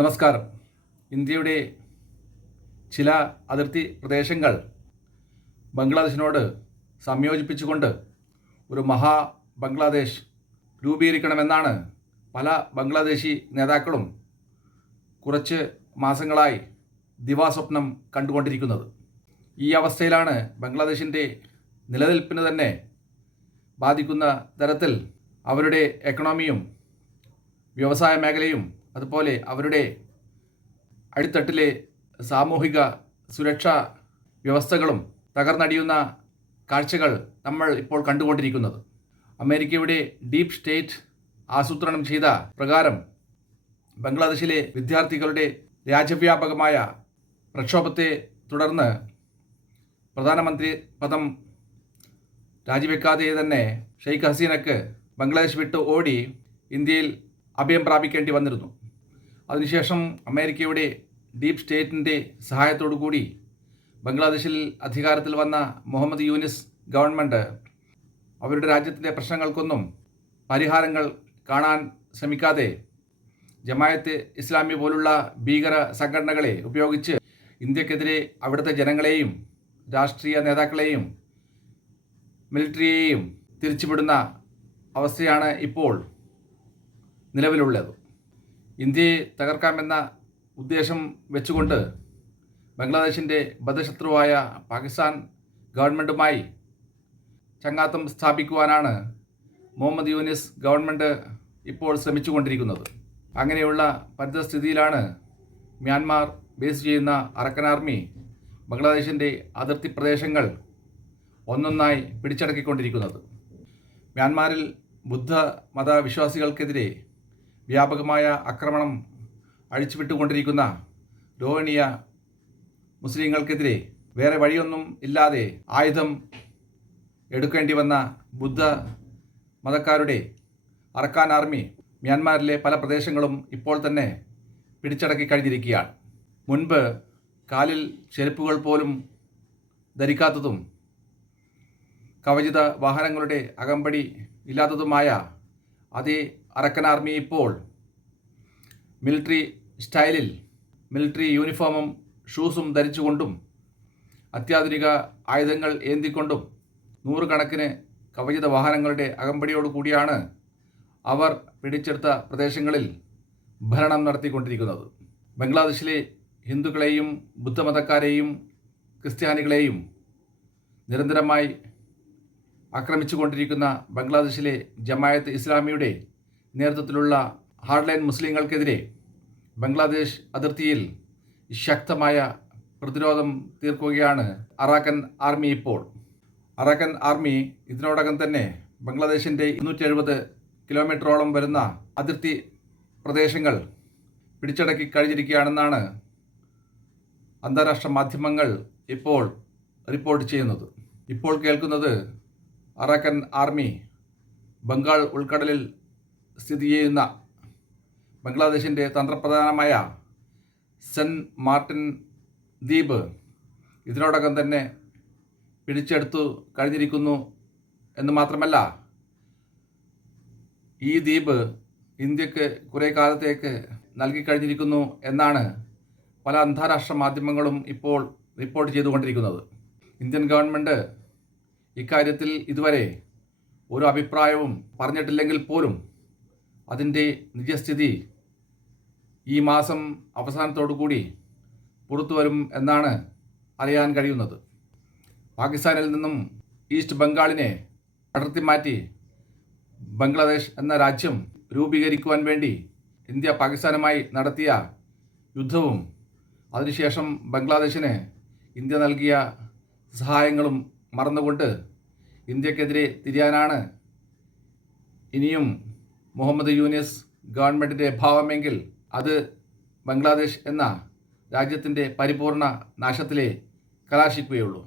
നമസ്കാരം. ഇന്ത്യയുടെ ചില അതിർത്തി പ്രദേശങ്ങൾ ബംഗ്ലാദേശിനോട് സംയോജിപ്പിച്ചുകൊണ്ട് ഒരു മഹാ ബംഗ്ലാദേശ് രൂപീകരിക്കണമെന്നാണ് പല ബംഗ്ലാദേശി നേതാക്കളും കുറച്ച് മാസങ്ങളായി ദിവാസ്വപ്നം കണ്ടുകൊണ്ടിരിക്കുന്നത്. ഈ അവസ്ഥയിലാണ് ബംഗ്ലാദേശിൻ്റെ നിലനിൽപ്പിന് തന്നെ ബാധിക്കുന്ന തരത്തിൽ അവരുടെ എക്കണോമിയും വ്യവസായ മേഖലയും അതുപോലെ അവരുടെ അടിത്തട്ടിലെ സാമൂഹിക സുരക്ഷാ വ്യവസ്ഥകളും തകർന്നടിയുന്ന കാഴ്ചകൾ നമ്മൾ ഇപ്പോൾ കണ്ടുകൊണ്ടിരിക്കുന്നത്. അമേരിക്കയുടെ ഡീപ് സ്റ്റേറ്റ് ആസൂത്രണം ചെയ്ത പ്രകാരം ബംഗ്ലാദേശിലെ വിദ്യാർത്ഥികളുടെ രാജ്യവ്യാപകമായ പ്രക്ഷോഭത്തെ തുടർന്ന് പ്രധാനമന്ത്രി പദം രാജിവെക്കാതെ തന്നെ ഷെയ്ഖ് ഹസീനക്ക് ബംഗ്ലാദേശ് വിട്ട് ഓടി ഇന്ത്യയിൽ അഭയം പ്രാപിക്കേണ്ടി വന്നിരുന്നു. അതിനുശേഷം അമേരിക്കയുടെ ഡീപ് സ്റ്റേറ്റിൻ്റെ സഹായത്തോടു കൂടി ബംഗ്ലാദേശിൽ അധികാരത്തിൽ വന്ന മുഹമ്മദ് യൂനിസ് ഗവൺമെൻറ് അവരുടെ രാജ്യത്തിൻ്റെ പ്രശ്നങ്ങൾക്കൊന്നും പരിഹാരങ്ങൾ കാണാൻ ശ്രമിക്കാതെ ജമായത്ത് ഇസ്ലാമി പോലുള്ള ഭീകര സംഘടനകളെ ഉപയോഗിച്ച് ഇന്ത്യക്കെതിരെ അവിടുത്തെ ജനങ്ങളെയും രാഷ്ട്രീയ നേതാക്കളെയും മിലിറ്ററിയെയും തിരിച്ചുവിടുന്ന അവസ്ഥയാണ് ഇപ്പോൾ നിലവിലുള്ളത്. ഇന്ത്യയെ തകർക്കാമെന്ന ഉദ്ദേശം വെച്ചുകൊണ്ട് ബംഗ്ലാദേശിൻ്റെ ബദ്ധശത്രുവായ പാകിസ്ഥാൻ ഗവൺമെൻറ്റുമായി ചങ്ങാത്തം സ്ഥാപിക്കുവാനാണ് മുഹമ്മദ് യൂനിസ് ഗവൺമെൻറ് ഇപ്പോൾ ശ്രമിച്ചുകൊണ്ടിരിക്കുന്നത്. അങ്ങനെയുള്ള പരിതസ്ഥിതിയിലാണ് മ്യാൻമാർ ബേസ് ചെയ്യുന്ന അറക്കൻ ആർമി ബംഗ്ലാദേശിൻ്റെ അതിർത്തി പ്രദേശങ്ങൾ ഒന്നൊന്നായി പിടിച്ചടക്കിക്കൊണ്ടിരിക്കുന്നത്. മ്യാൻമാറിൽ ബുദ്ധ മതവിശ്വാസികൾക്കെതിരെ വ്യാപകമായ ആക്രമണം അഴിച്ചുവിട്ടുകൊണ്ടിരിക്കുന്ന രോഹിണിയ മുസ്ലിങ്ങൾക്കെതിരെ വേറെ വഴിയൊന്നും ഇല്ലാതെ ആയുധം എടുക്കേണ്ടി വന്ന ബുദ്ധ മതക്കാരുടെ അറക്കാൻ ആർമി മ്യാൻമാറിലെ പല പ്രദേശങ്ങളും ഇപ്പോൾ തന്നെ പിടിച്ചടക്കി കഴിഞ്ഞിരിക്കുകയാണ്. മുൻപ് കാലിൽ ചെരുപ്പുകൾ പോലും ധരിക്കാത്തതും കവചിത വാഹനങ്ങളുടെ അകമ്പടി ഇല്ലാത്തതുമായ അതേ അറക്കൻ ആർമി ഇപ്പോൾ മിലിറ്ററി സ്റ്റൈലിൽ മിലിറ്ററി യൂണിഫോമും ഷൂസും ധരിച്ചുകൊണ്ടും അത്യാധുനിക ആയുധങ്ങൾ ഏന്തിക്കൊണ്ടും നൂറുകണക്കിന് കവചിത വാഹനങ്ങളുടെ അകമ്പടിയോടു കൂടിയാണ് അവർ പിടിച്ചെടുത്ത പ്രദേശങ്ങളിൽ ഭരണം നടത്തിക്കൊണ്ടിരിക്കുന്നത്. ബംഗ്ലാദേശിലെ ഹിന്ദുക്കളെയും ബുദ്ധമതക്കാരെയും ക്രിസ്ത്യാനികളെയും നിരന്തരമായി ആക്രമിച്ചുകൊണ്ടിരിക്കുന്ന ബംഗ്ലാദേശിലെ ജമായത്ത് ഇസ്ലാമിയുടെ നേതൃത്വത്തിലുള്ള ഹാർഡ്ലൈൻ മുസ്ലിങ്ങൾക്കെതിരെ ബംഗ്ലാദേശ് അതിർത്തിയിൽ ശക്തമായ പ്രതിരോധം തീർക്കുകയാണ് അറാക്കൻ ആർമി ഇപ്പോൾ. അറാക്കൻ ആർമി ഇതിനോടകം തന്നെ ബംഗ്ലാദേശിൻ്റെ 270 കിലോമീറ്ററോളം വരുന്ന അതിർത്തി പ്രദേശങ്ങൾ പിടിച്ചടക്കി കഴിഞ്ഞിരിക്കുകയാണെന്നാണ് അന്താരാഷ്ട്ര മാധ്യമങ്ങൾ ഇപ്പോൾ റിപ്പോർട്ട് ചെയ്യുന്നത്. ഇപ്പോൾ കേൾക്കുന്നത് അറാക്കൻ ആർമി ബംഗാൾ ഉൾക്കടലിൽ സ്ഥിതി ചെയ്യുന്ന ബംഗ്ലാദേശിൻ്റെ തന്ത്രപ്രധാനമായ സെൻറ്റ് മാർട്ടിൻ ദ്വീപ് ഇതിനോടകം തന്നെ പിടിച്ചെടുത്തു കഴിഞ്ഞിരിക്കുന്നു എന്ന് മാത്രമല്ല, ഈ ദ്വീപ് ഇന്ത്യക്ക് കുറേ കാലത്തേക്ക് നൽകിക്കഴിഞ്ഞിരിക്കുന്നു എന്നാണ് പല അന്താരാഷ്ട്ര മാധ്യമങ്ങളും ഇപ്പോൾ റിപ്പോർട്ട് ചെയ്തുകൊണ്ടിരിക്കുന്നത്. ഇന്ത്യൻ ഗവൺമെൻറ് ഇക്കാര്യത്തിൽ ഇതുവരെ ഒരു അഭിപ്രായവും പറഞ്ഞിട്ടില്ലെങ്കിൽ പോലും അതിൻ്റെ നിജസ്ഥിതി ഈ മാസം അവസാനത്തോടു കൂടി പുറത്തു വരും എന്നാണ് അറിയാൻ കഴിയുന്നത്. പാകിസ്ഥാനിൽ നിന്നും ഈസ്റ്റ് ബംഗാളിനെ അടർത്തി മാറ്റി ബംഗ്ലാദേശ് എന്ന രാജ്യം രൂപീകരിക്കുവാൻ വേണ്ടി ഇന്ത്യ പാകിസ്ഥാനുമായി നടത്തിയ യുദ്ധവും അതിനുശേഷം ബംഗ്ലാദേശിന് ഇന്ത്യ നൽകിയ സഹായങ്ങളും മറന്നുകൊണ്ട് ഇന്ത്യക്കെതിരെ തിരിയാനാണ് ഇനിയും മുഹമ്മദ് യൂനിസ് ഗവൺമെൻറ്റിൻ്റെ ഭാവമെങ്കിൽ അത് ബംഗ്ലാദേശ് എന്ന രാജ്യത്തിൻ്റെ പരിപൂർണ നാശത്തിലേ കലാശിക്കുകയുള്ളൂ.